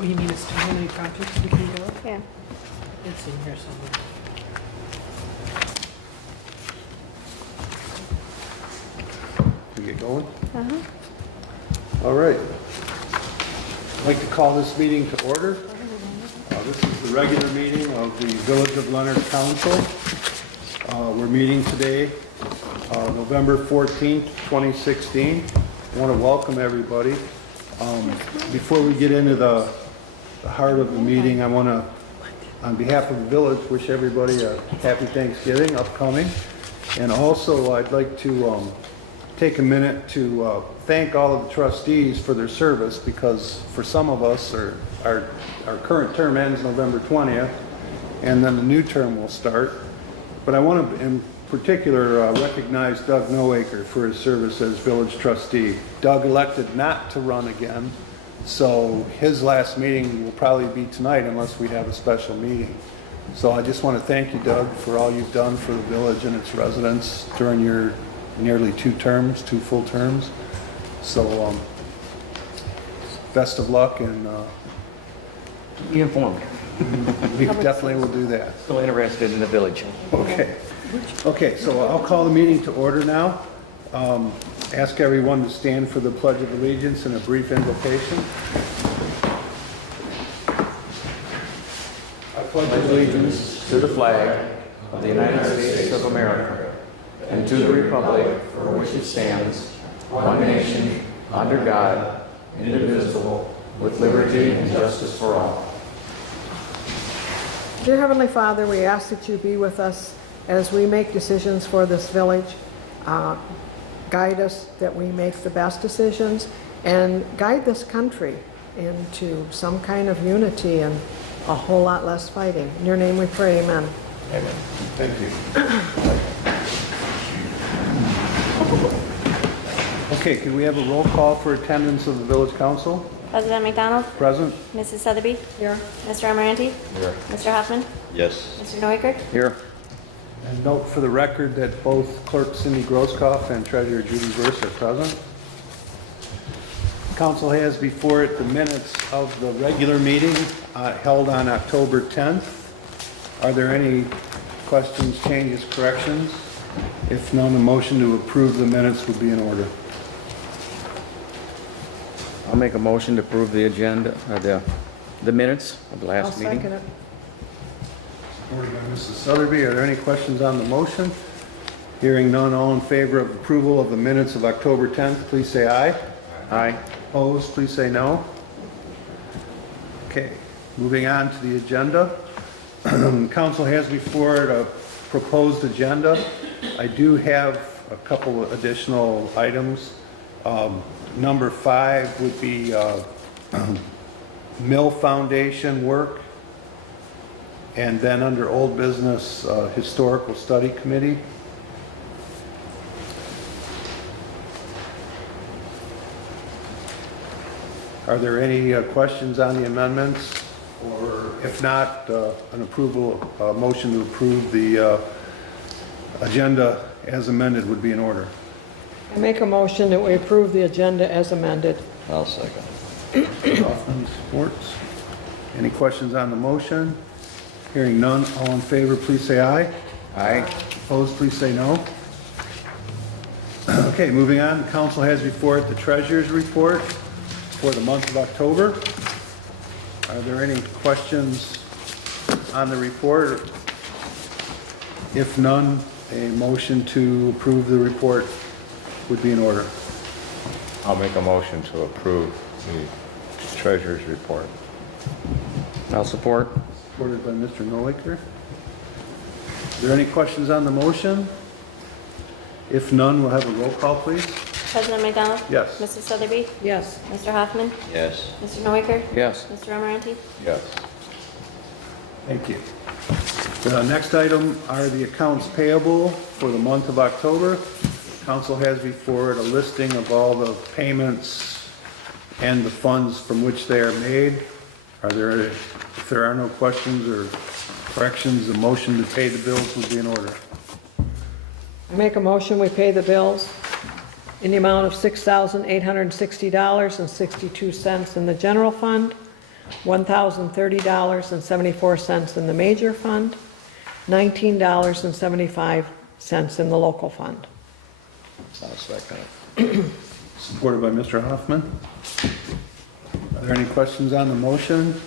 Oh, you mean it's too many conflicts we can go? Yeah. It's in here somewhere. We get going? Uh-huh. All right. I'd like to call this meeting to order. This is the regular meeting of the Village of Leonard Council. We're meeting today, November 14th, 2016. I want to welcome everybody. Before we get into the heart of the meeting, I want to, on behalf of the village, wish everybody a happy Thanksgiving upcoming. And also, I'd like to take a minute to thank all of the trustees for their service, because for some of us, our current term ends November 20th, and then the new term will start. But I want to, in particular, recognize Doug Noaker for his service as village trustee. Doug elected not to run again, so his last meeting will probably be tonight unless we have a special meeting. So I just want to thank you, Doug, for all you've done for the village and its residents during your nearly two full terms. So best of luck, and Be informed. we definitely will do that. Still interested in the village. Okay. Okay, so I'll call the meeting to order now. Ask everyone to stand for the Pledge of Allegiance and a brief invocation. I pledge Allegiance to the flag of the United States of America and to the republic for which it stands, one nation, under God, indivisible, with liberty and justice for all. Dear Heavenly Father, we ask that you be with us as we make decisions for this village. Guide us that we make the best decisions, and guide this country into some kind of unity and a whole lot less fighting. In your name we pray, amen. Amen. Thank you. Okay, can we have a roll call for attendance of the village council? President McDonald, Present? Mrs. Sotheby, Here. Mr. Amaranti, Here. Mr. Hoffman, Yes. Mr. Noaker. Here. And note for the record that both Clerk Cindy Grosskopf and Treasurer Judy Verse are present. Council has before it the minutes of the regular meeting held on October 10th. Are there any questions, changes, corrections? If none, a motion to approve the minutes would be in order. I'll make a motion to approve the agenda, the minutes of the I'll last meeting. second it. Supported by Mrs. Sotheby. Are there any questions on the motion? Hearing none, all in favor of approval of the minutes of October 10th, please say aye. Aye. Opposed, please say no. Okay, moving on to the agenda. Council has before it a proposed agenda. I do have a couple of additional items. Number 5 would be Mill Foundation work. And then under old business, Historical Study Committee. Are there any questions on the amendments? Or if not, an approval, motion to approve the agenda as amended would be in order. I make a motion that we approve the agenda as amended. I'll second. Hoffman supports. Any questions on the motion? Hearing none, all in favor, please say aye. Aye. Opposed, please say no. Okay, moving on, the council has before it the treasurer's report for the month of October. Are there any questions on the report? If none, a motion to approve the report would be in order. I'll make a motion to approve the treasurer's report. I'll support. Supported by Mr. Noaker. Are there any questions on the motion? If none, we'll have a roll call, please. President McDonald, Yes. Mrs. Sotheby, Yes. Mr. Hoffman, Yes. Mr. Noaker, Yes. Mr. Amaranti. Yes. Thank you. The next item are the accounts payable for the month of October. Council has before it a listing of all the payments and the funds from which they are made. If there are no questions or corrections, the motion to pay the bills would be in order. I make a motion we pay the bills in the amount of $6,860.62 in the general fund, $1,030.74 in the major fund, $19.75 in the local fund. I'll second it. Supported by Mr. Hoffman. Are there any questions on the motion?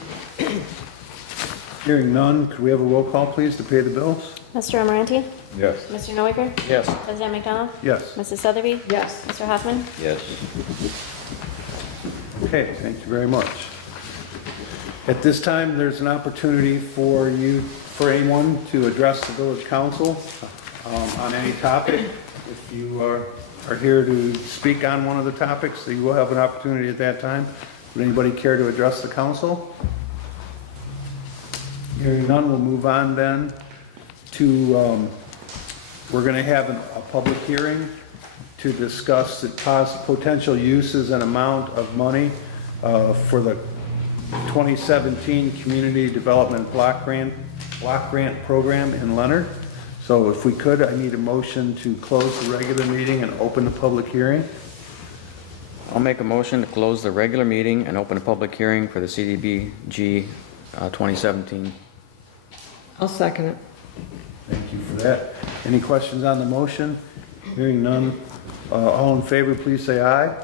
Hearing none, could we have a roll call, please, to pay the bills? Mr. Amarante? Yes. Mr. Noaker? Yes. President McDonald? Yes. Mrs. Sotheby? Yes. Mr. Hoffman? Yes. Okay, thank you very much. At this time, there's an opportunity for anyone to address the village council on any topic. If you are here to speak on one of the topics, you will have an opportunity at that time. Would anybody care to address the council? Hearing none, we'll move on then to, we're going to have a public hearing to discuss the potential uses and amount of money for the 2017 Community Development Block Grant Program in Leonard. So if we could, I need a motion to close the regular meeting and open the public hearing. I'll make a motion to close the regular meeting and open a public hearing for the CDBG 2017. I'll second it. Thank you for that. Any questions on the motion? Hearing none. All in favor, please say aye.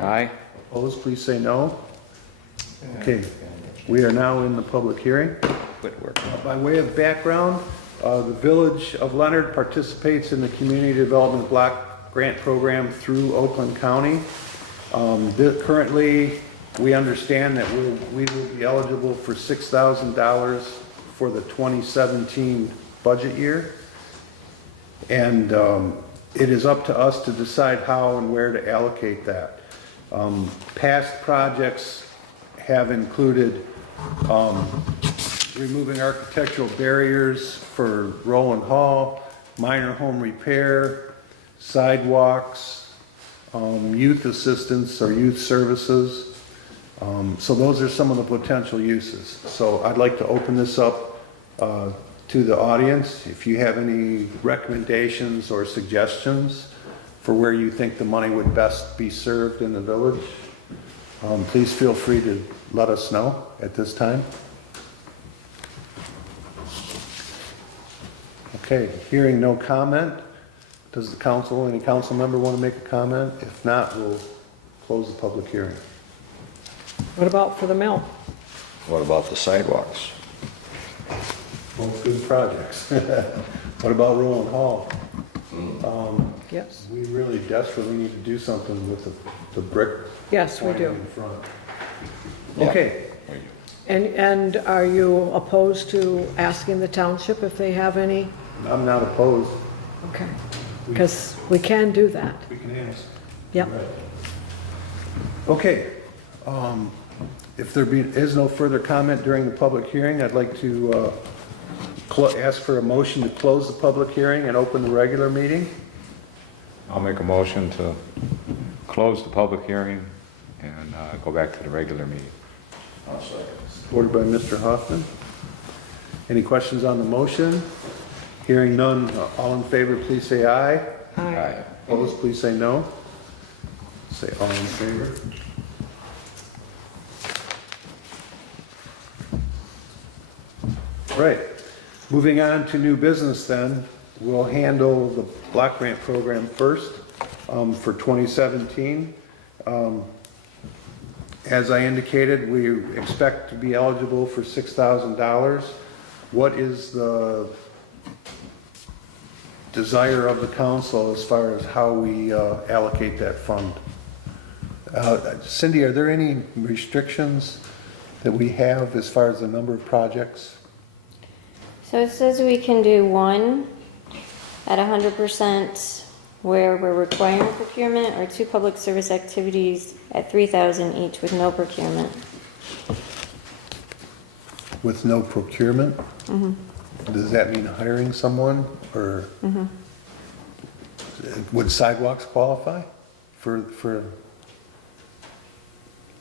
Aye. Opposed, please say no. Okay, we are now in the public hearing. Quit work. By way of background, the Village of Leonard participates in the Community Development Block Grant Program through Oakland County. Currently, we understand that we will be eligible for $6,000 for the 2017 budget year. And it is up to us to decide how and where to allocate that. Past projects have included removing architectural barriers for Rowland Hall, minor home repair, sidewalks, youth assistance or youth services. So those are some of the potential uses. So I'd like to open this up to the audience. If you have any recommendations or suggestions for where you think the money would best be served in the village, please feel free to let us know at this time. Okay, hearing no comment, does the council, any council member want to make a comment? If not, we'll close the public hearing. What about for the mill? What about the sidewalks? Both good projects. What about Rowland Hall? Yes. We really desperately need to do something with the brick. Yes, we do. in front. Yeah. Okay, And are you opposed to asking the township if they have any? I'm not opposed. Okay, because we can do that. We can ask. Yep. Right. Okay, if there is no further comment during the public hearing, I'd like to ask for a motion to close the public hearing and open the regular meeting. I'll make a motion to close the public hearing and go back to the regular meeting. Supported by Mr. Hoffman. Any questions on the motion? Hearing none, all in favor, please say aye. Aye. Opposed, please say no. Say all in favor. Right, moving on to new business then. We'll handle the block grant program first for 2017. As I indicated, we expect to be eligible for $6,000. What is the desire of the council as far as how we allocate that fund? Cindy, are there any restrictions that we have as far as the number of projects? So it says we can do one at 100% where we're requiring procurement, or two public service activities at $3,000 each with no procurement. With no procurement? Does that mean hiring someone, or would sidewalks qualify for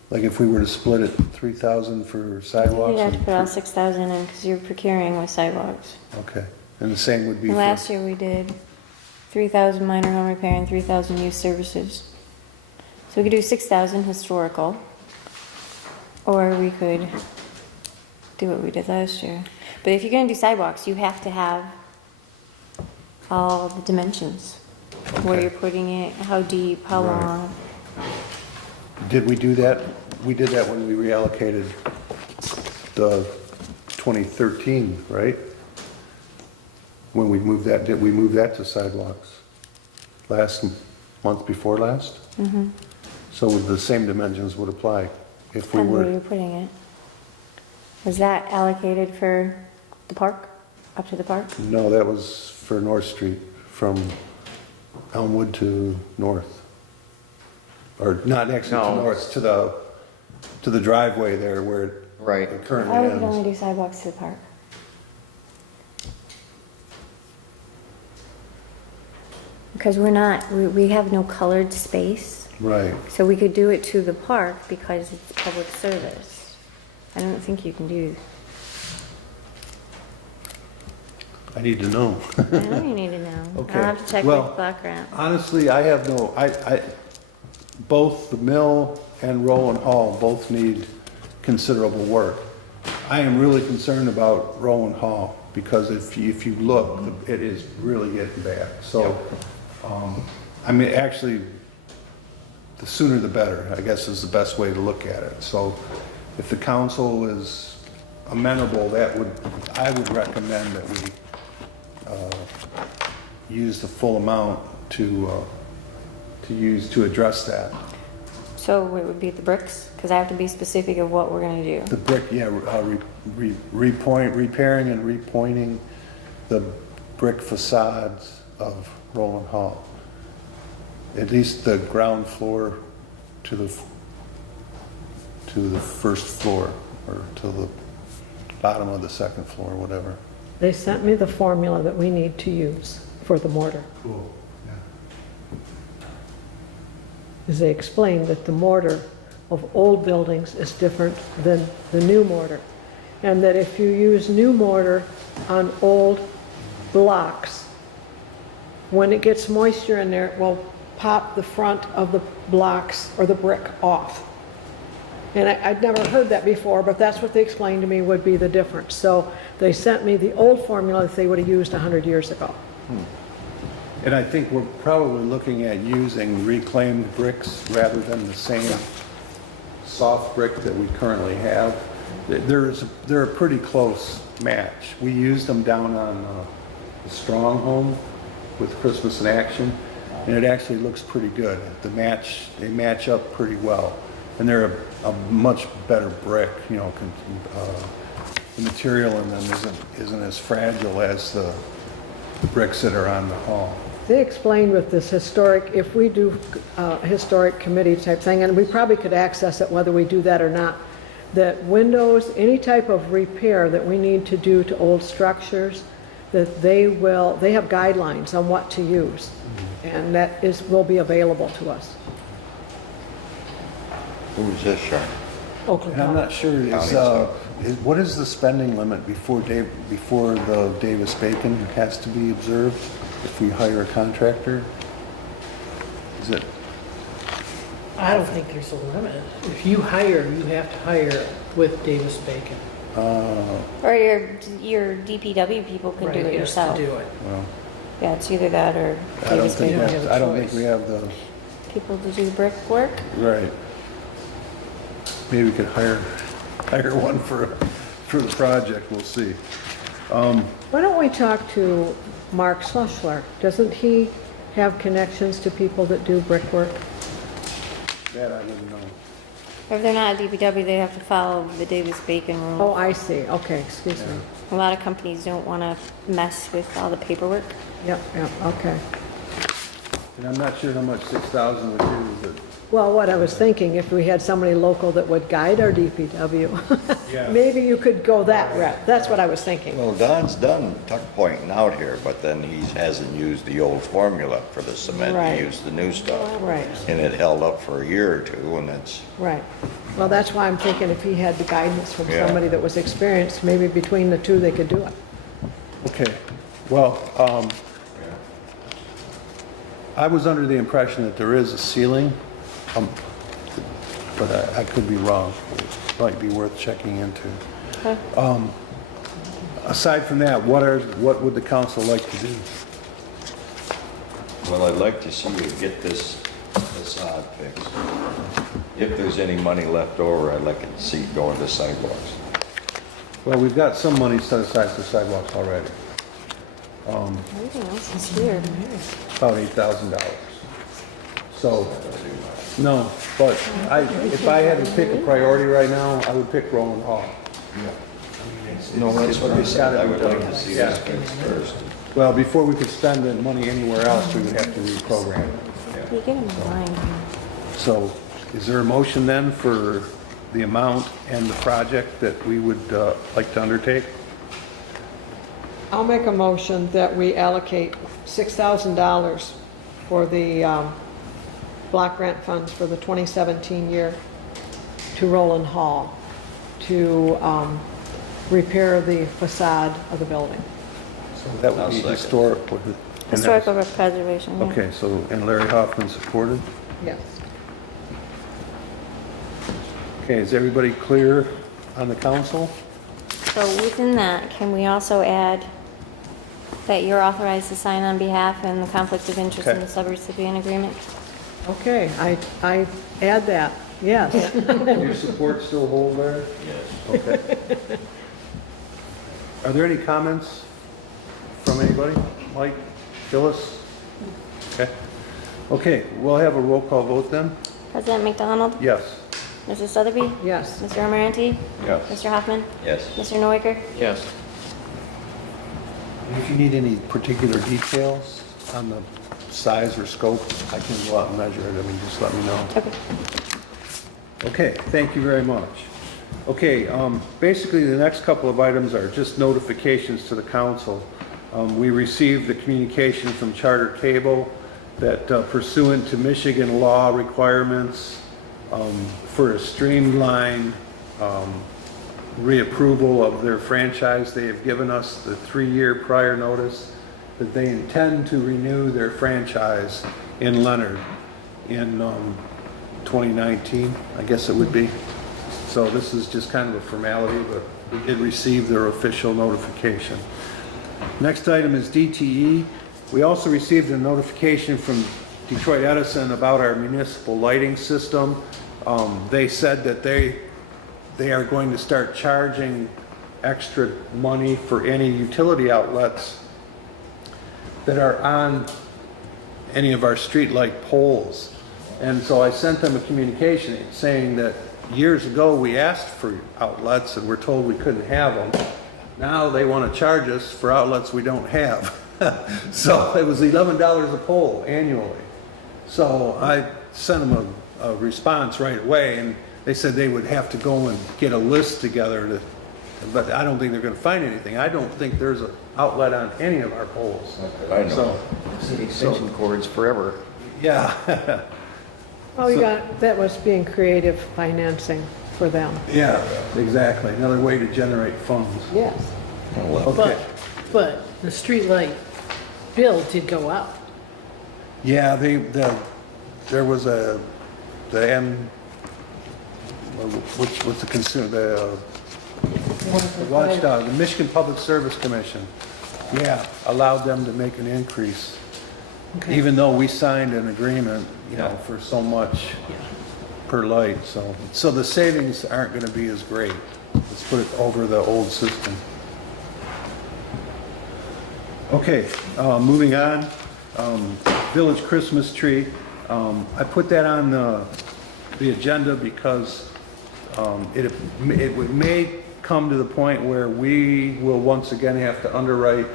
like if we were to split it 3,000 for sidewalks? You'd have to and put all 6,000 in because you're procuring with sidewalks. Okay, and the same would be And for, last year we did 3,000 minor home repair and 3,000 youth services. So we could do 6,000 historical. Or we could do what we did last year. But if you're gonna do sidewalks, you have to have all the dimensions. Where Okay. you're putting it, how deep, how Right. long. Did we do that? We did that when we reallocated the 2013, right? When we moved that, did we move that to sidewalks? Month before last? Mm-hmm. So the same dimensions would apply if we And where were, you're putting it. Was that allocated for the park? Up to the park? no, that was for North Street, from Elmwood to North. Or not actually to No. North, to the driveway there where Right. it currently Why would we only ends. do sidewalks to the park? Because we have no colored space, Right. so we could do it to the park because it's public service. I don't think you can do, I need to know. I know you need to know. Okay. I'll have to check Well, with Black Grant. Honestly, I have no, both the mill and Roland Hall both need considerable work. I am really concerned about Roland Hall, because if you look, it is really getting bad. So, I mean, actually, the sooner the better, I guess is the best way to look at it. So if the council is amenable, I would recommend that we use the full amount to address that. So it would be the bricks, because I have to be specific of what we're gonna do. The brick, yeah, repairing and repointing the brick facades of Roland Hall. At least the ground floor to the first floor, or to the bottom of the second floor, whatever. They sent me the formula that we need to use for the mortar. Cool. Is they explained that the mortar of old buildings is different than the new mortar. And that if you use new mortar on old blocks, when it gets moisture in there, it will pop the front of the blocks or the brick off. And I'd never heard that before, but that's what they explained to me would be the difference. So they sent me the old formula that they would have used 100 years ago. And I think we're probably looking at using reclaimed bricks rather than the same soft brick that we currently have. They're a pretty close match. We used them down on the Strong Home with Christmas in Action, and it actually looks pretty good. They match up pretty well. And they're a much better brick, you know, the material in them isn't as fragile as the bricks that are on the hall. They explained with this historic, if we do historic committee type thing, and we probably could access it whether we do that or not, that windows, any type of repair that we need to do to old structures, that they have guidelines on what to use, and that will be available to us. Who's this, Sharon? Oakland And I'm County. not sure, what is the spending limit before the Davis-Bacon has to be observed if we hire a contractor? Is it, I don't think there's a limit. If you hire, you have to hire with Davis Bacon. Or your DPW people can do Right, it has yourself. to do it. well, Yeah, it's either that or I don't Davis think, don't Bacon. have a I don't think choice. we have the, People to do brick work. right. Maybe we could hire one for the project, we'll see. Why don't we talk to Mark Schlussler? Doesn't he have connections to people that do brickwork? That I wouldn't know. Or if they're not a DPW, they have to follow the Davis Bacon rule. Oh, I see, okay, excuse me. A lot of companies don't want to mess with all the paperwork. Yep, okay. And I'm not sure how much 6,000 would do, but Well, what I was thinking, if we had somebody local that would guide our DPW, Yeah. maybe you could go that route. That's what I was thinking. Well, Don's done tuck pointing out here, but then he hasn't used the old formula for the cement. Right. He used the new stuff. Right, And it held up for a year or two, and it's, right. Well, that's why I'm thinking if he had the guidance from Yeah. somebody that was experienced, maybe between the two, they could do it. okay, well, I was under the impression that there is a ceiling. but I could be wrong. It might be worth checking into. Okay. Aside from that, what would the council like to do? Well, I'd like to see you get this facade fixed. If there's any money left over, I'd like to see it go into sidewalks. Well, we've got some money set aside for sidewalks already, Everything else is here. about $8,000. So, no, but if I had to pick a priority right now, I would pick Roland Hall. No, that's what I It's said, gotta I be would done. like to see Yeah. this fixed first. Well, before we could spend the money anywhere else, we would have to reprogram it. You get them in line. So is there a motion then for the amount and the project that we would like to undertake? I'll make a motion that we allocate $6,000 for the block grant funds for the 2017 year to Roland Hall to repair the facade of the building. So that would I'll be second. historic. and that's- Historical preservation, yeah. Okay, so, and Larry Hoffman supported? Yes. Okay, is everybody clear on the council? So within that, can we also add that you're authorized to sign on behalf and the conflict of interest in Okay. the subrecipient agreement? Okay, I add that, yes. Your support still hold, Larry? Yes. Okay. Are there any comments from anybody? Mike, Phyllis? Okay. Okay, we'll have a roll call vote then? President McDonald? Yes. Mrs. Sotheby? Yes. Mr. Amarante? Yes. Mr. Hoffman? Yes. Mr. Noaker? Yes. If you need any particular details on the size or scope, I can go out and measure it. I mean, just let me know. Okay. Okay, thank you very much. Okay, basically, the next couple of items are just notifications to the council. We received the communication from Charter Cable that pursuant to Michigan law requirements for a streamlined reapproval of their franchise, they have given us the 3-year prior notice that they intend to renew their franchise in Leonard in 2019, I guess it would be. So this is just kind of a formality, but we did receive their official notification. Next item is DTE. We also received a notification from Detroit Edison about our municipal lighting system. They said that they are going to start charging extra money for any utility outlets that are on any of our streetlight poles. And so I sent them a communication saying that years ago we asked for outlets and we're told we couldn't have them. Now they want to charge us for outlets we don't have. So it was $11 a pole annually. So I sent them a response right away, and they said they would have to go and get a list together but I don't think they're going to find anything. I don't think there's an outlet on any of our poles. I know. So, Extension cords forever. yeah. Oh, that was being creative financing for them. Yeah, exactly. Another way to generate funds. Yes. Okay. But the street light bill did go up. Yeah, there was the what's the consumer, the watchdog, the Michigan Public Service Commission, yeah, allowed them to make an increase. Okay. Even though we signed an agreement, Yeah. for so much per light, so the savings aren't gonna be as great. Let's put it over the old system. Okay, moving on, Village Christmas Tree. I put that on the agenda because it may come to the point where we will once again have to underwrite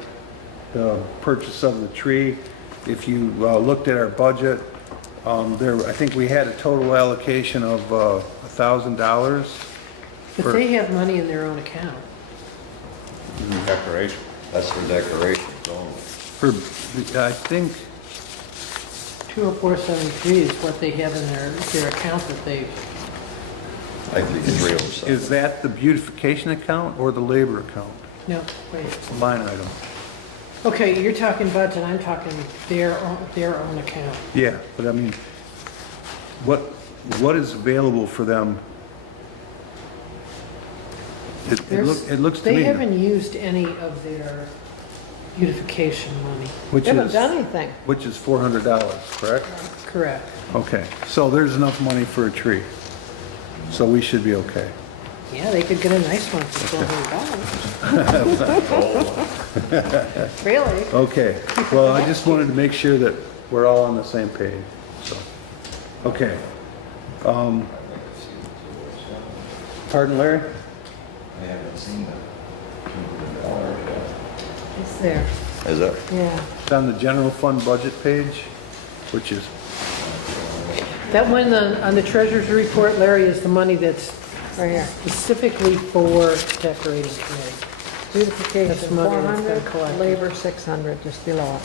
the purchase of the tree. If you looked at our budget, I think we had a total allocation of $1,000. But they have money in their own account. Decoration. That's for decorations only. For, I think, 20473 is what they have in their account that they, I think it's real stuff. is that the beautification account or the labor account? no, wait. Line item. Okay, you're talking budget, I'm talking their own account. Yeah, but I mean, what, what is available for them? It looks to They me, haven't used any of their beautification money. which They haven't is, done anything. which is $400, correct? Correct. Okay, so there's enough money for a tree. So we should be okay. Yeah, they could get a nice one for $400. Really? Okay, well, I just wanted to make sure that we're all on the same page, so. Okay. Pardon, Larry? I haven't seen the $200 yet. It's there. Is it? Yeah. It's on the general fund budget page, which is, That one on the treasurer's report, Larry, is the money that's Right here. specifically for decorating committee. That's Beautification, money that's been 400, collected. labor 600, just below it.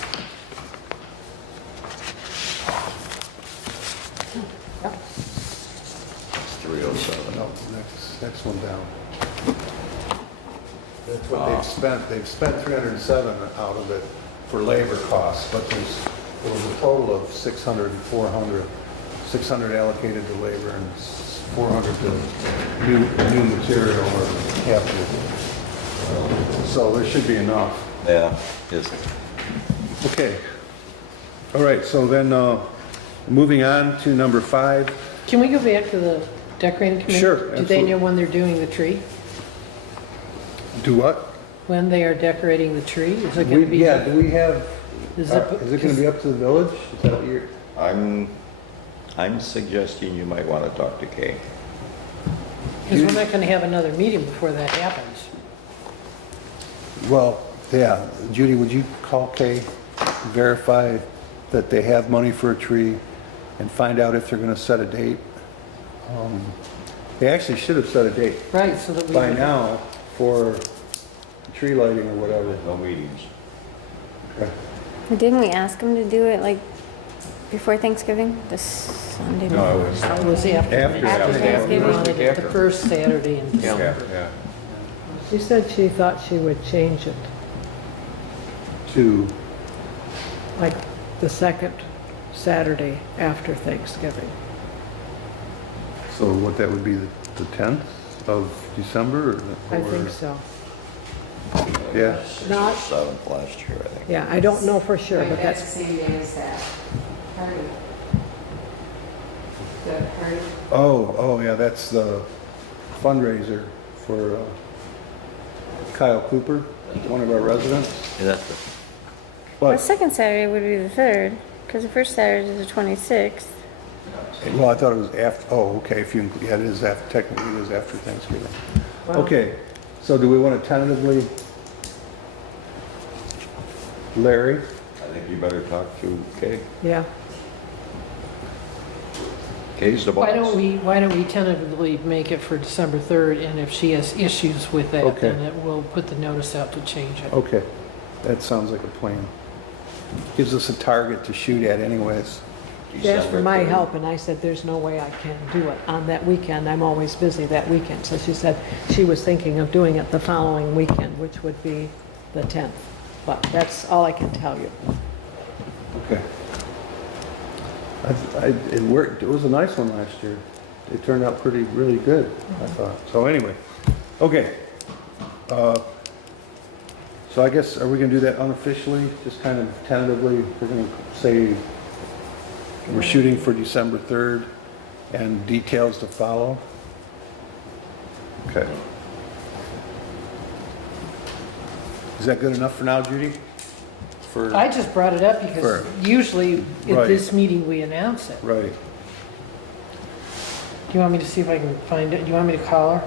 Yep. It's 307. no, next one down. That's what they've spent. They've spent 307 out of it for labor costs, but there was a total of 600 and 400. 600 allocated to labor and 400 to new material or capital. So there should be enough. Yeah, is it? Okay. All right, so then, moving on to number 5. Can we go back to the decorating committee? Sure, Do they absolutely. know when they're doing the tree? Do what? When they are decorating the tree? Is it gonna be? Yeah, do we have, Is is it gonna be up to the village? Is that what you're? I'm suggesting you might want to talk to Kay. Because we're not gonna have another meeting before that happens. Well, yeah, Judy, would you call Kay, verify that they have money for a tree, and find out if they're gonna set a date? They actually should have set a date Right, so that we. by now for tree lighting or whatever. No meetings. Okay. Didn't we ask them to do it like before Thanksgiving? This Sunday? No, it was, It was after. After Thanksgiving. We wanted it the first Saturday in December. yeah. She said she thought she would change it, To, like the second Saturday after Thanksgiving. so what, that would be the 10th of December? Or I think so. Yeah, Not- 7th last year, I think. Yeah, I don't know for sure, but That's that's, the same day as that party. The party. oh, yeah, that's the fundraiser for Kyle Cooper, one of our residents. Yeah, that's the, The But, second Saturday would be the 3rd, because the first Saturday is the 26th. well, I thought it was after, oh, okay, if you, yeah, it is after, technically it is after Thanksgiving. well, Okay, so do we want to tentatively, Larry? I think you better talk to Kay. yeah. Kay's the boss. Why don't we tentatively make it for December 3rd, and if she has issues with that, Okay. then we'll put the notice out to change it. Okay, that sounds like a plan. Gives us a target to shoot at anyways. She asked for my December 3rd. help, and I said, there's no way I can do it on that weekend. I'm always busy that weekend. So she said she was thinking of doing it the following weekend, which would be the 10th. But that's all I can tell you. Okay. It worked, it was a nice one last year. It turned out really good, I thought. So anyway, okay. So I guess, are we gonna do that unofficially, just kind of tentatively? We're gonna say we're shooting for December 3rd and details to follow? Okay. Is that good enough for now, Judy? For, I just brought it up because Sure. usually Right. at this meeting, we announce it. right. Do you want me to see if I can find it? Do you want me to call her?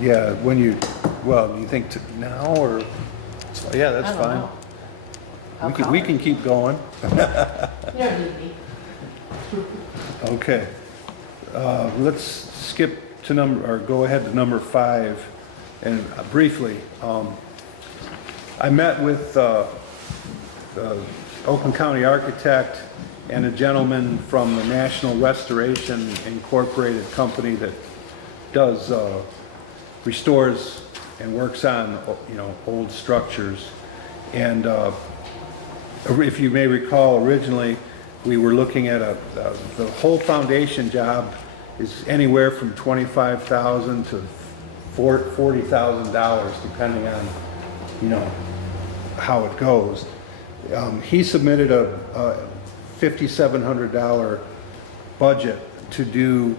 Yeah, when you, well, do you think now or, yeah, that's I don't fine. know. I'll We can, call we her. can keep going. You don't need me. Okay. Let's skip to or go ahead to number 5. And briefly, I met with the Oakland County architect and a gentleman from the National Restoration Incorporated company that does, restores and works on, old structures. And if you may recall, originally, we were looking at the whole foundation job is anywhere from $25,000 to $40,000, depending on, you know, how it goes. He submitted a $5,700 budget to do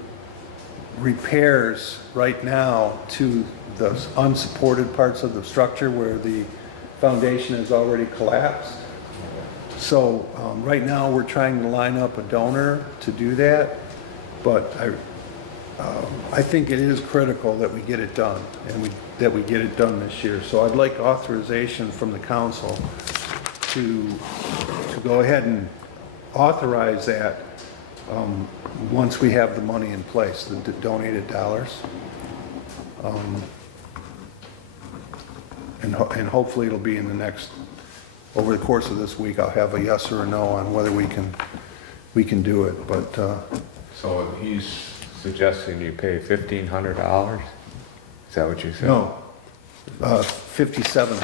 repairs right now to the unsupported parts of the structure where the foundation has already collapsed. So right now, we're trying to line up a donor to do that, but I think it is critical that we get it done, and that we get it done this year. So I'd like authorization from the council to go ahead and authorize that once we have the money in place, the donated dollars. And hopefully it'll be in the next, over the course of this week, I'll have a yes or a no on whether we can do it, but, So he's suggesting you pay $1,500? Is that what you said? no, $5,700.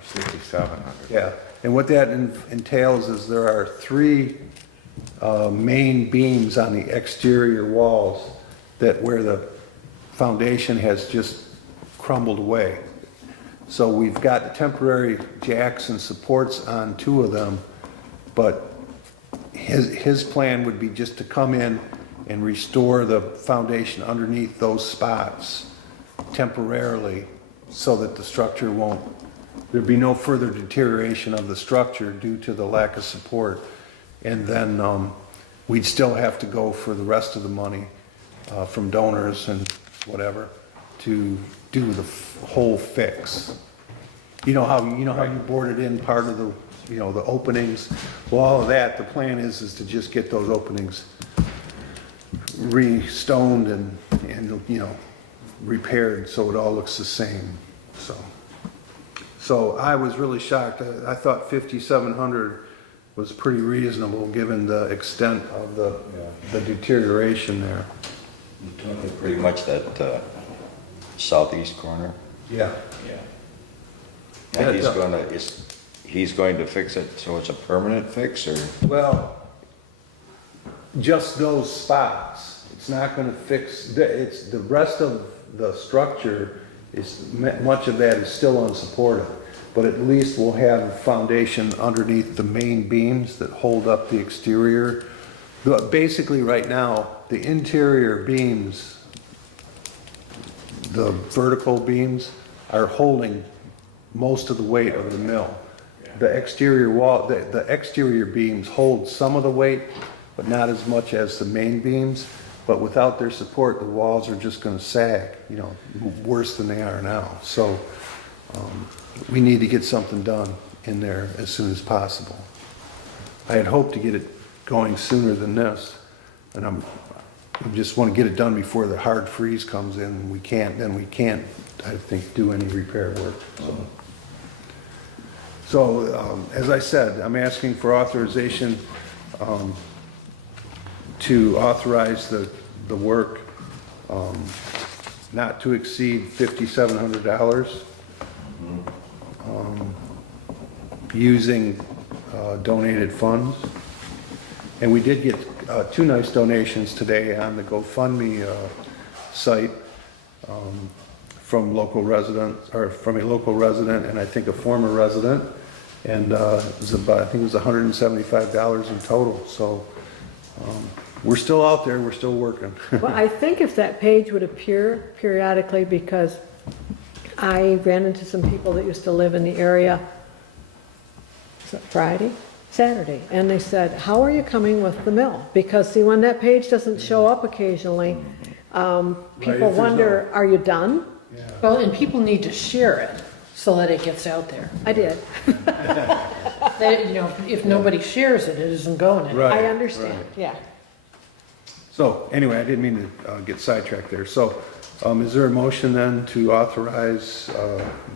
$5,700. Yeah, and what that entails is there are 3 main beams on the exterior walls where the foundation has just crumbled away. So we've got the temporary jacks and supports on 2 of them, but his plan would be just to come in and restore the foundation underneath those spots temporarily so that the structure there'd be no further deterioration of the structure due to the lack of support. And then we'd still have to go for the rest of the money from donors and whatever to do the whole fix. You know how you boarded in part of the, you know, the openings? Well, all of that, the plan is to just get those openings re-stoned and you know, repaired so it all looks the same. So I was really shocked. I thought 5,700 was pretty reasonable given the extent of the deterioration there. You're talking pretty much that southeast corner. Yeah. And he's going to fix it so it's a permanent fix, or? Well, just those spots. It's not going to fix, it's the rest of the structure much of that is still unsupported. But at least we'll have a foundation underneath the main beams that hold up the exterior. Basically right now, the interior beams, the vertical beams, are holding most of the weight of the mill. The exterior wall, the exterior beams hold some of the weight, but not as much as the main beams. But without their support, the walls are just going to sag, you know, worse than they are now. So we need to get something done in there as soon as possible. I had hoped to get it going sooner than this, and I just want to get it done before the hard freeze comes in. And we can't, I think, do any repair work. So as I said, I'm asking for authorization to authorize the work not to exceed $5,700 using donated funds. And we did get 2 nice donations today on the GoFundMe site from local residents, or from a local resident and I think a former resident. And it was about, I think it was $175 in total. So we're still out there, we're still working. Well, I think if that page would appear periodically, because I ran into some people that used to live in the area, is it Friday? Saturday, and they said, how are you coming with the mill? Because see, when that page doesn't show up occasionally, people wonder, are you done? Well, and people need to share it so that it gets out there. I did. You know, if nobody shares it, it isn't going anywhere. Right, I understand, right. yeah. So anyway, I didn't mean to get sidetracked there. So is there a motion then to authorize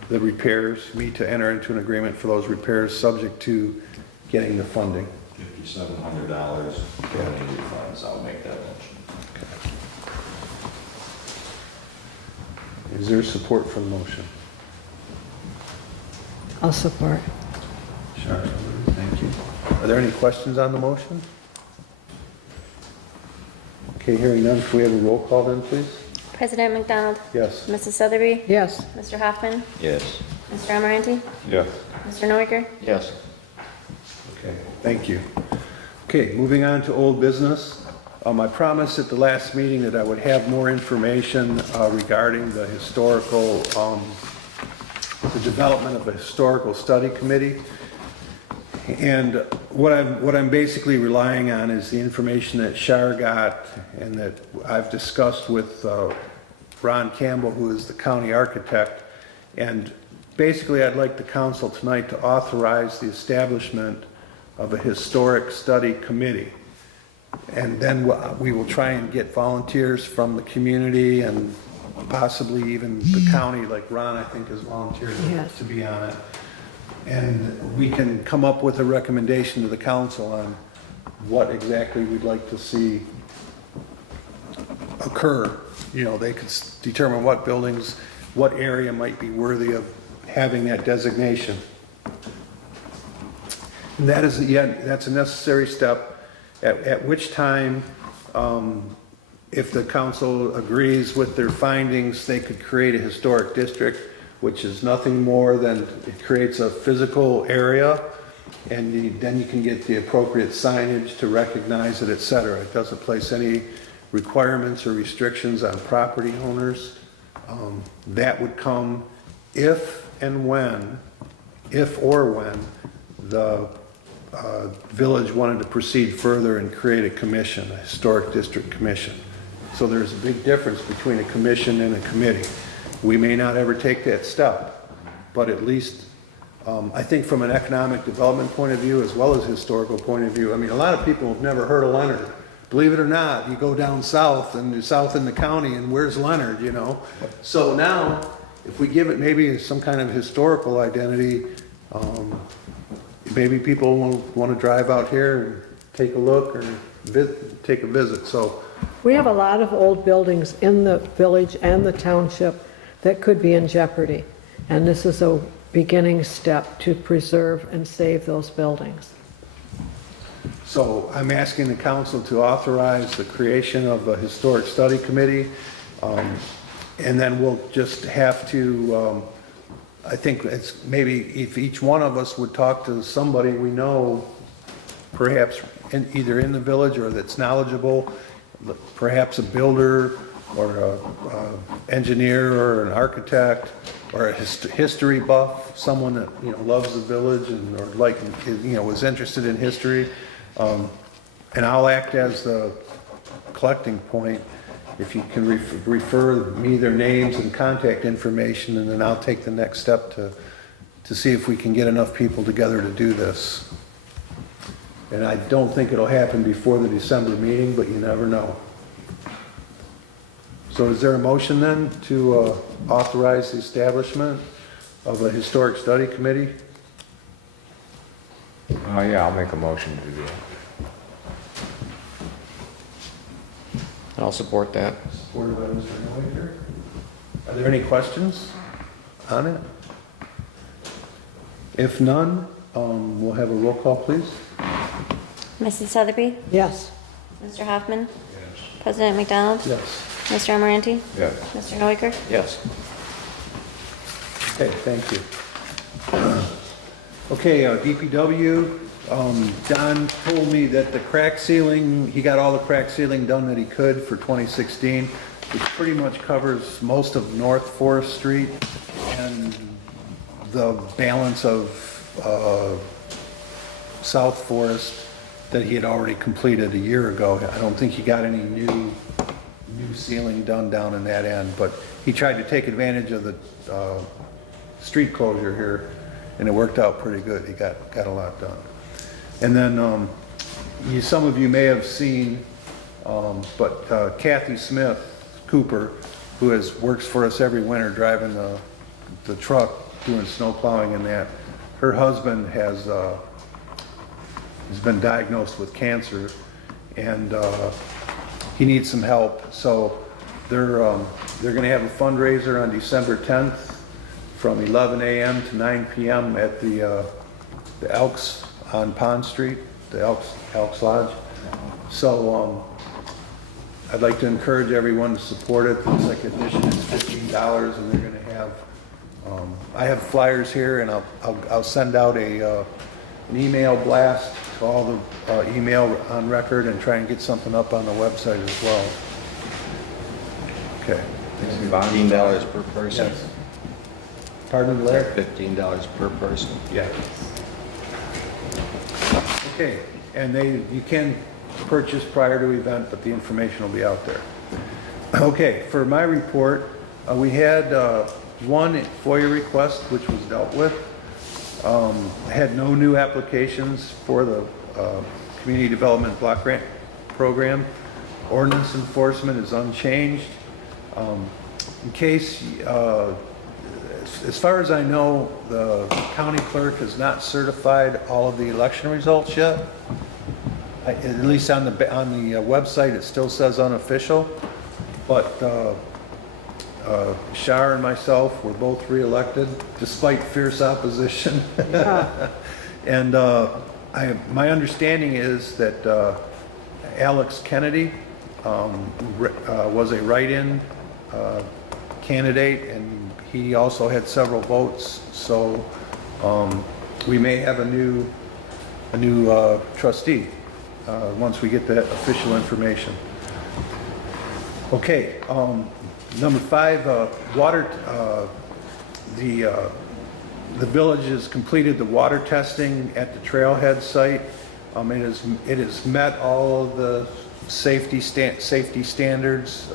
the repairs, me to enter into an agreement for those repairs subject to getting the funding? $5,700 donated funds, I'll make that motion. Is there support for the motion? I'll support. Sure. Thank you. Are there any questions on the motion? Okay, hearing none, can we have a roll call then, please? President McDonald? Yes. Mrs. Sotheby? Yes, Mr. Hoffman? Yes. Mr. Amarante? Yes. Mr. Noaker? Yes. Okay, thank you. Okay, moving on to old business. I promised at the last meeting that I would have more information regarding the historical, the development of a historical study committee. And what I'm basically relying on is the information that Shar got and that I've discussed with Ron Campbell, who is the county architect. And basically, I'd like the council tonight to authorize the establishment of a historic study committee. And then we will try and get volunteers from the community and possibly even the county, like Ron, I think, has volunteered Yes. to be on it. And we can come up with a recommendation to the council on what exactly we'd like to see occur. You know, they could determine what buildings, what area might be worthy of having that designation. And that is, that's a necessary step, at which time, if the council agrees with their findings, they could create a historic district, which is nothing more than it creates a physical area, and then you can get the appropriate signage to recognize it, et cetera. It doesn't place any requirements or restrictions on property owners. That would come if or when the village wanted to proceed further and create a commission, a historic district commission. So there's a big difference between a commission and a committee. We may not ever take that step, but at least I think from an economic development point of view as well as historical point of view, I mean, a lot of people have never heard of Leonard. Believe it or not, you go down south and you're south in the county and where's Leonard, you know? So now, if we give it maybe some kind of historical identity, maybe people will want to drive out here and take a look or take a visit. So we have a lot of old buildings in the village and the township that could be in jeopardy. And this is a beginning step to preserve and save those buildings. So I'm asking the council to authorize the creation of a historic study committee. And then we'll just have to, I think it's maybe if each one of us would talk to somebody we know, perhaps either in the village or that's knowledgeable, perhaps a builder or a engineer or an architect or a history buff, someone that, you know, loves the village and or like, you know, was interested in history. And I'll act as the collecting point. If you can refer me their names and contact information, and then I'll take the next step to see if we can get enough people together to do this. And I don't think it'll happen before the December meeting, but you never know. So is there a motion then to authorize the establishment of a historic study committee? Yeah, I'll make a motion to do that. I'll support that. Supported by Mr. Noaker. Are there any questions on it? If none, we'll have a roll call, please. Mrs. Sotheby? Yes, Mr. Hoffman? President McDonald? Yes. Mr. Amarante? Yes. Mr. Noaker? Yes. Okay, thank you. Okay, DPW, Don told me that the crack sealing, he got all the crack sealing done that he could for 2016, which pretty much covers most of North Forest Street and the balance of South Forest that he had already completed a year ago. I don't think he got any new sealing done down in that end, but he tried to take advantage of the street closure here, and it worked out pretty good. He got a lot done. And then some of you may have seen, but Kathy Smith Cooper, who works for us every winter driving the truck, doing snow plowing and that, her husband has been diagnosed with cancer, and he needs some help. So they're going to have a fundraiser on December 10th from 11 a.m. to 9 p.m. at the Elks on Pond Street, the Elks Lodge. So I'd like to encourage everyone to support it. The second edition is $15, and they're gonna have, I have flyers here, and I'll send out an email blast to all the email on record and try and get something up on the website as well. Okay. $15 per person? Yes. Pardon, Larry? $15 per person? Yeah. Okay, and you can purchase prior to event, but the information will be out there. Okay, for my report, we had one FOIA request which was dealt with. Had no new applications for the Community Development Block Grant Program. Ordinance enforcement is unchanged. In case, as far as I know, the county clerk has not certified all of the election results yet. At least on the website, it still says unofficial. But Shar and myself were both reelected despite fierce opposition. And my understanding is that Alex Kennedy was a write-in candidate, and he also had several votes. So we may have a new trustee once we get that official information. Okay, number 5, water. The village has completed the water testing at the trailhead site. It has met all of the safety standards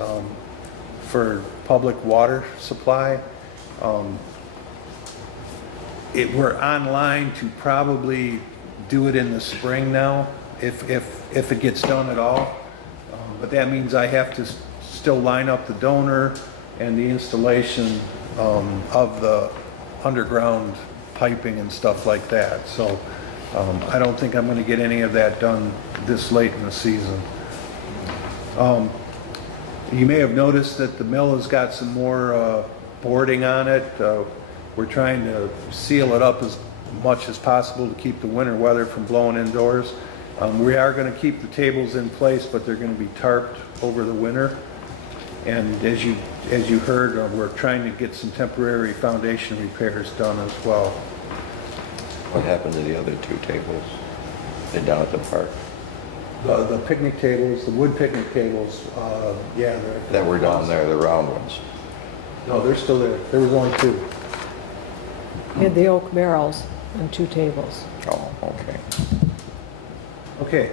for public water supply. We're online to probably do it in the spring now, if it gets done at all. But that means I have to still line up the donor and the installation of the underground piping and stuff like that. So I don't think I'm going to get any of that done this late in the season. You may have noticed that the mill has got some more boarding on it. We're trying to seal it up as much as possible to keep the winter weather from blowing indoors. We are going to keep the tables in place, but they're going to be tarped over the winter. And as you heard, we're trying to get some temporary foundation repairs done as well. What happened to the other 2 tables? They're down at the park? The picnic tables, the wood picnic tables, yeah. That were down there, the round ones? No, they're still there. There was only 2. We had the oak barrels and 2 tables. Oh, okay. Okay,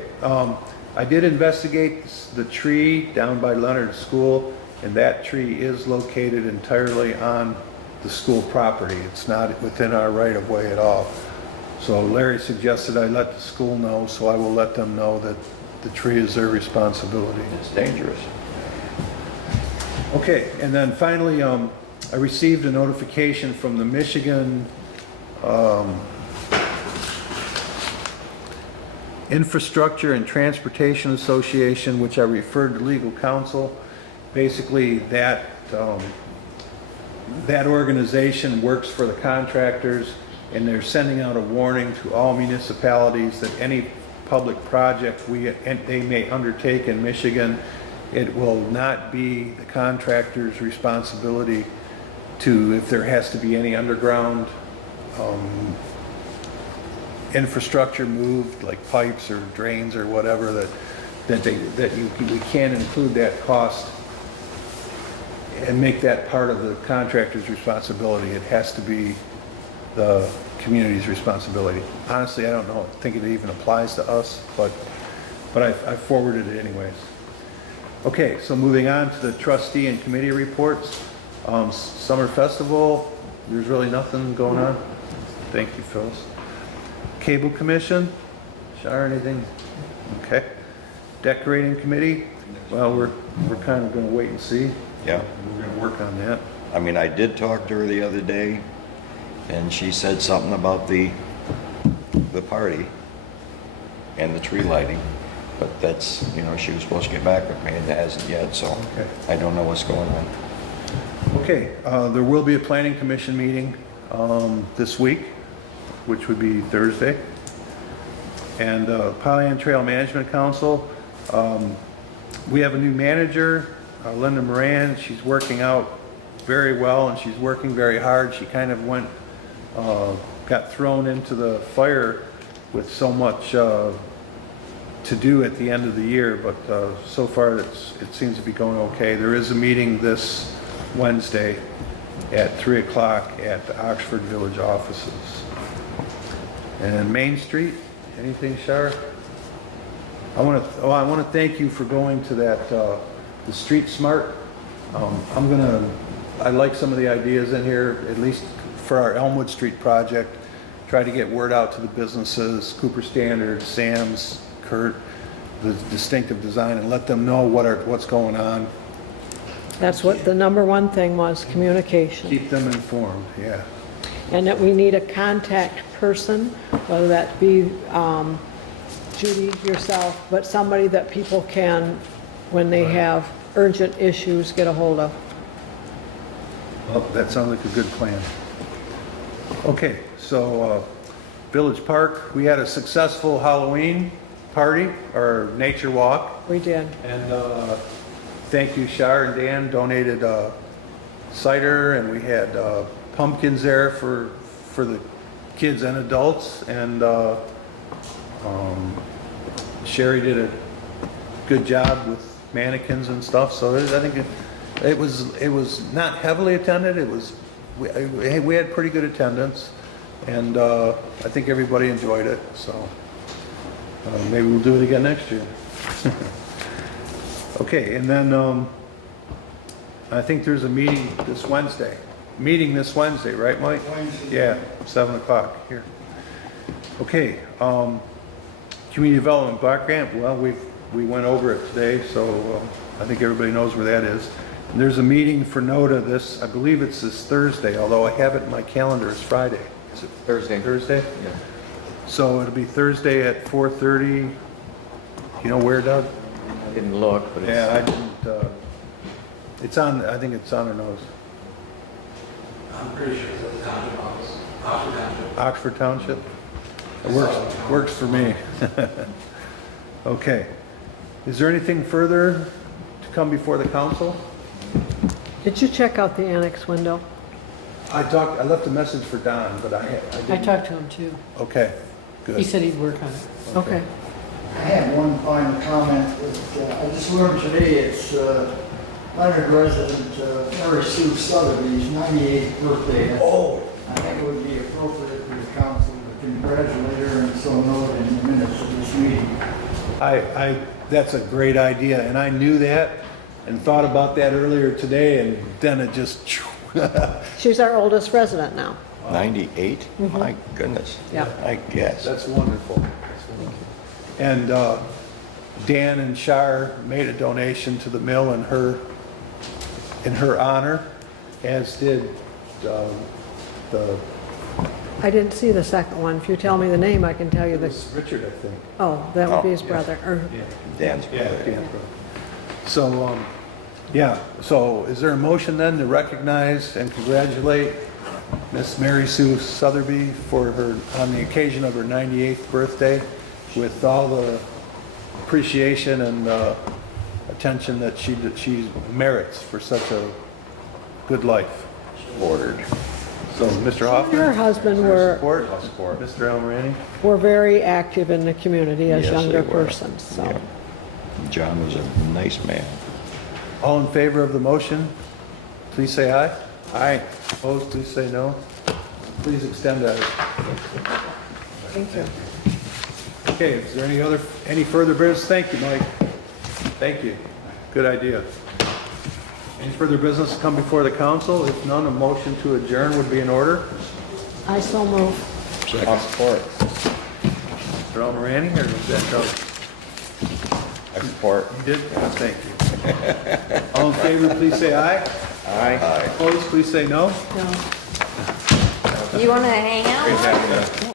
I did investigate the tree down by Leonard School, and that tree is located entirely on the school property. It's not within our right-of-way at all. So Larry suggested I let the school know, so I will let them know that the tree is their responsibility. It's dangerous. Okay, and then finally, I received a notification from the Michigan Infrastructure and Transportation Association, which I referred to legal counsel. Basically, that organization works for the contractors, and they're sending out a warning to all municipalities that any public project they may undertake in Michigan, it will not be the contractor's responsibility to, if there has to be any underground infrastructure moved, like pipes or drains or whatever, we can include that cost and make that part of the contractor's responsibility. It has to be the community's responsibility. Honestly, I don't know. I think it even applies to us, but I forwarded it anyways. Okay, so moving on to the trustee and committee reports. Summer Festival, there's really nothing going on. Thank you, Phyllis. Cable Commission, Shar, anything? Okay. Decorating Committee, well, we're kind of going to wait and see. Yeah. We're going to work on that. I mean, I did talk to her the other day, and she said something about the party and the tree lighting, but that's, she was supposed to get back with me, and it hasn't yet, so Okay. I don't know what's going on. Okay, there will be a planning commission meeting this week, which would be Thursday. And Pollyant Trail Management Council, We have a new manager, Linda Moran. She's working out very well and she's working very hard. She kind of got thrown into the fire with so much to do at the end of the year, but so far it seems to be going okay. There is a meeting this Wednesday at 3 o'clock at the Oxford Village offices. And Main Street, anything, Shar? I want to thank you for going to that, the Street Smart. I like some of the ideas in here, at least for our Elmwood Street project. Try to get word out to the businesses, Cooper Standard, Sam's, Kurt, the distinctive design, and let them know what's going on. That's what the number one thing was, communication. Keep them informed, yeah. And that we need a contact person, whether that be Judy, yourself, but somebody that people can, when they have urgent issues, get a hold of. Well, that sounds like a good plan. Okay, so Village Park, we had a successful Halloween party, or nature walk. We did. And thank you, Shar and Dan donated cider, and we had pumpkins there for the kids and adults. And Sherry did a good job with mannequins and stuff. So I think it was not heavily attended. We had pretty good attendance, and I think everybody enjoyed it. So maybe we'll do it again next year. Okay, and then I think there's a meeting this Wednesday. Right, Mike? Wednesday. Yeah, 7 o'clock here. Okay, community development block grant. Well, we went over it today, so I think everybody knows where that is. And there's a meeting for NODA I believe it's this Thursday, although I have it in my calendar as Friday. Is it Thursday. Thursday? Yeah. So it'll be Thursday at 4:30. You know where, Doug? I didn't look, but it's. Yeah, I didn't, I think it's on our nose. I'm pretty sure it's at the township office, Oxford Township. Oxford Township? It works for me. Okay. Is there anything further to come before the council? Did you check out the annex window? I left a message for Don, but I I didn't. talked to him too. Okay, He good. said he'd work on it. Okay. I have one final comment. I just learned today it's Leonard resident Mary Sue Sotheby's 98th birthday. Oh, I think it would be appropriate for the council to congratulate her and so note in the minutes of this meeting. that's a great idea, and I knew that and thought about that earlier today, and then it just, She's our oldest resident now. 98? My goodness. Yeah. I guess. that's wonderful. And Dan and Shar made a donation to the mill in her honor, as did the I didn't see the second one. If you tell me the name, I can tell you the, Richard, I think. oh, that would be his Oh, yeah. brother. Or Dan's Yeah, brother. Dan's brother. So, so is there a motion then to recognize and congratulate Miss Mary Sue Sotheby for on the occasion of her 98th birthday, with all the appreciation and attention that she merits for such a good life? Ordered. So, Mr. her Hoffman? husband Support? I'll support. Mr. Almarani? were very active in the community as Yes, younger they were. persons, so. Yeah. John was a nice man. All in favor of the motion, please say aye. Aye. Opposed, please say no. Please extend that. Thank you. Okay, is there any further business? Thank you, Mike. Thank you. Good idea. Any further business to come before the council? If none, a motion to adjourn would be in order. I so move. I'll support. Mr. Almarani, or was that Doug? I support. You did? Thank you. All in favor, please say aye. Aye. Opposed, please say no. No. You want to hang out? Great having you.